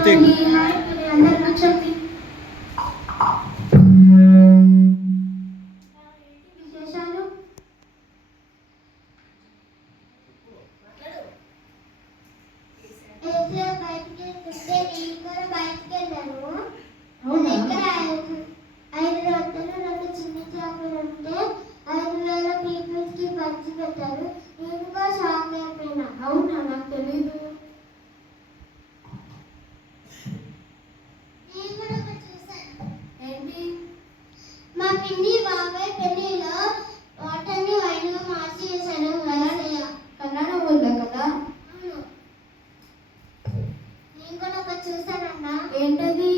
అందరు కూర్చోండి. విశేషాలు బయటికి వెళ్ళాను. అవునా? 5 రొట్టెలు 2 చిన్న చేపలు ఉంటే 5,000 పీపుల్స్ కి పంచి పెట్టారు. నేను కూడా షాక్ అయిపోయినా. అవునా? నాకు తెలీదు. ఏంటి? మా పిన్ని బాబాయ్ పెళ్లిలో వాటర్ని వైన్గా మార్చి చేశాను. కన్నడ ఊళ్ళో కదా? అవును. నేను కూడా ఒకటి చూసానన్నా. ఏంటది?